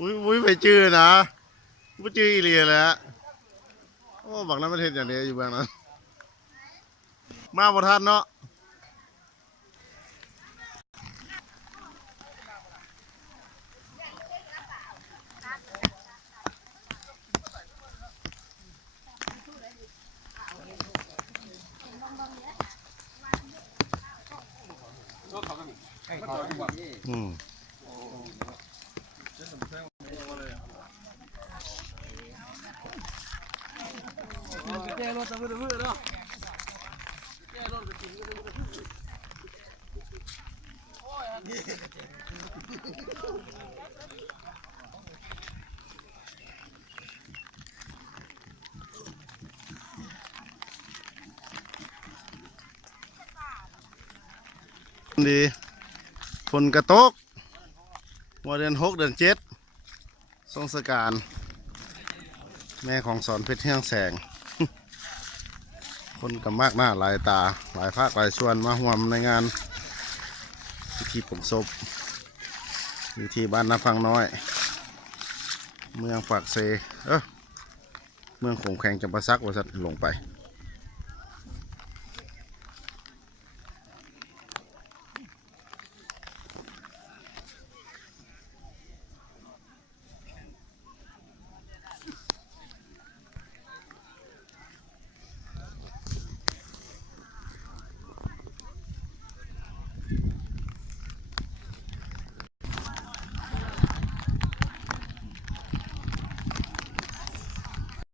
อุ้ยไปจื้อนะไม่จื้ออีเลียแล้วโอ้บักนั้นประเทศอย่างนี้อยู่บ้างนะมาประทัดเนาะอืมแกรถตะมือเนาะแกรถไปกินก็ได้ดีฝนกระตกวันเดือน6 เดือน 7สงกรานต์แม่ของสอนเพชรเที่ยงแสงคนกับมากหน้าหลายตาหลายภาคหลายส่วนมาร่วมในงานพิธีปลงศพอยู่ที่บ้านนาฟังน้อยเมืองฝากเซเมืองขงแข่งจำปาสักว่าสัตว์ลงไป